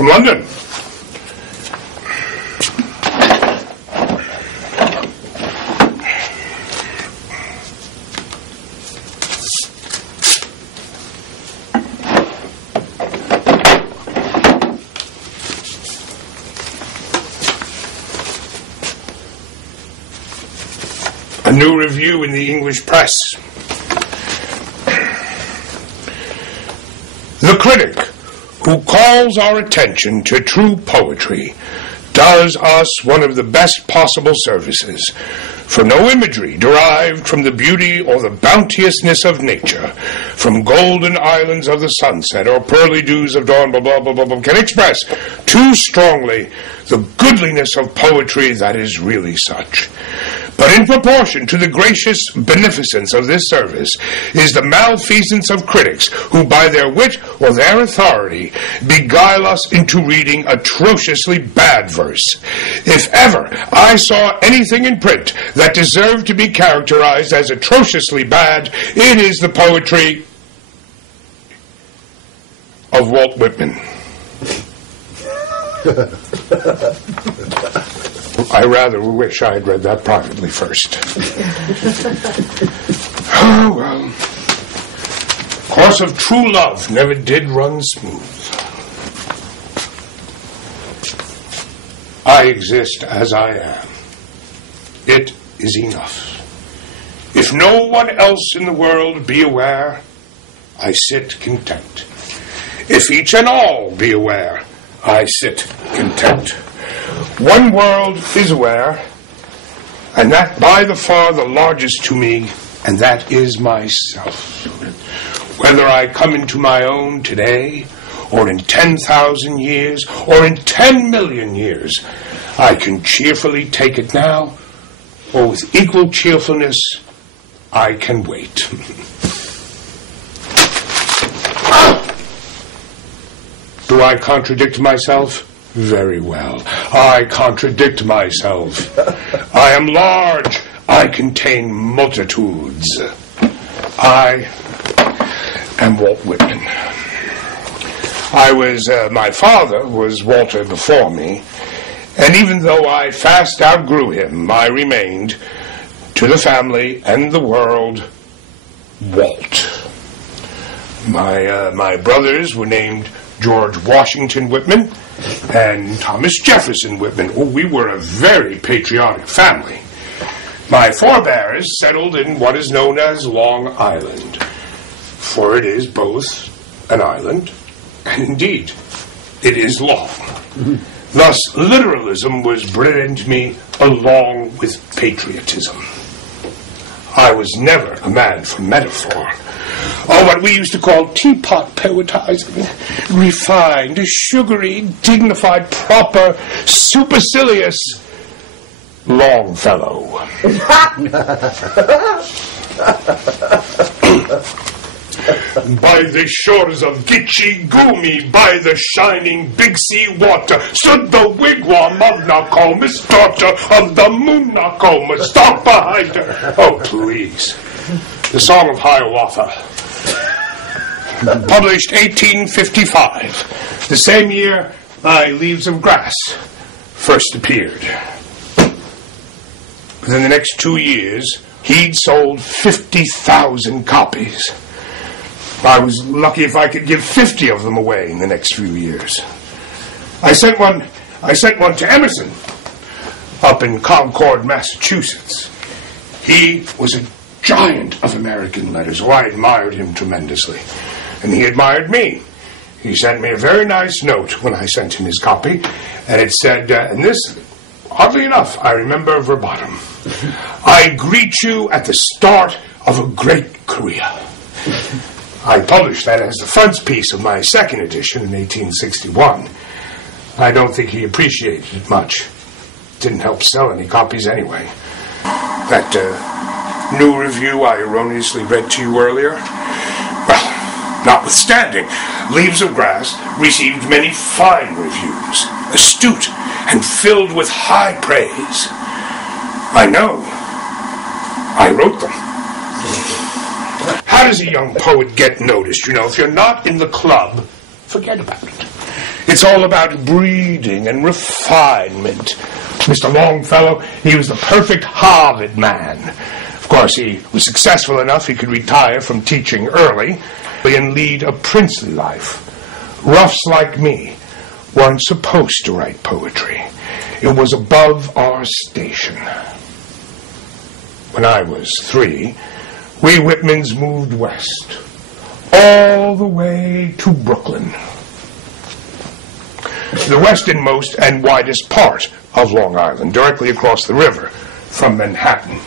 from London. A new review in the English press. The critic who calls our attention to true poetry does us one of the best possible services, for no imagery derived from the beauty or the bounteousness of nature, from golden islands of the sunset or pearly dews of dawn, blah, blah, blah, blah, blah, can express too strongly the goodliness of poetry that is really such. But in proportion to the gracious beneficence of this service is the malfeasance of critics who by their wit or their authority beguile us into reading atrociously bad verse. If ever I saw anything in print that deserved to be characterized as atrociously bad, it is the poetry of Walt Whitman. I rather wish I had read that privately first. Oh, well. Course of true love never did run smooth. I exist as I am. It is enough. If no one else in the world be aware, I sit content. If each and all be aware, I sit content. One world is aware, and that by the far the largest to me, and that is myself. Whether I come into my own today, or in 10,000 years, or in 10 million years, I can cheerfully take it now, or with equal cheerfulness, I can wait. Do I contradict myself? Very well. I contradict myself. I am large. I contain multitudes. I am Walt Whitman. My father was Walter before me, and even though I fast outgrew him, I remained, to the family and the world, Walt. My brothers were named George Washington Whitman and Thomas Jefferson Whitman. Oh, we were a very patriotic family. My forebears settled in what is known as Long Island, for it is both an island, and indeed, it is long. Thus, literalism was bred into me along with patriotism. I was never a man for metaphor, or what we used to call teapot poetizing, refined, sugary, dignified, proper, supercilious Longfellow. By the shores of Gitche Gumee, by the shining Big Sea water, stood the wigwam of Nokomis, daughter of the moon Nokomis. Stalk behind her. Oh, please. The Song of Hiawatha. Published 1855. The same year my Leaves of Grass first appeared. Within the next 2 years, he'd sold 50,000 copies. I was lucky if I could give 50 of them away in the next few years. I sent one to Emerson up in Concord, Massachusetts. He was a giant of American letters. Oh, I admired him tremendously. And he admired me. He sent me a very nice note when I sent him his copy, and it said, and this, oddly enough, I remember verbatim, I greet you at the start of a great career. I published that as the frontispiece of my second edition in 1861. I don't think he appreciated it much. Didn't help sell any copies anyway. That new review I erroneously read to you earlier, well, notwithstanding, Leaves of Grass received many fine reviews, astute and filled with high praise. I know. I wrote them. How does a young poet get noticed? You know, if you're not in the club, forget about it. It's all about breeding and refinement. Mr. Longfellow, he was the perfect Harvard man. Of course, he was successful enough he could retire from teaching early and lead a princely life. Roughs like me weren't supposed to write poetry. It was above our station. When I was 3, we Whitmans moved west, all the way to Brooklyn, the westernmost and widest part of Long Island, directly across the river from Manhattan.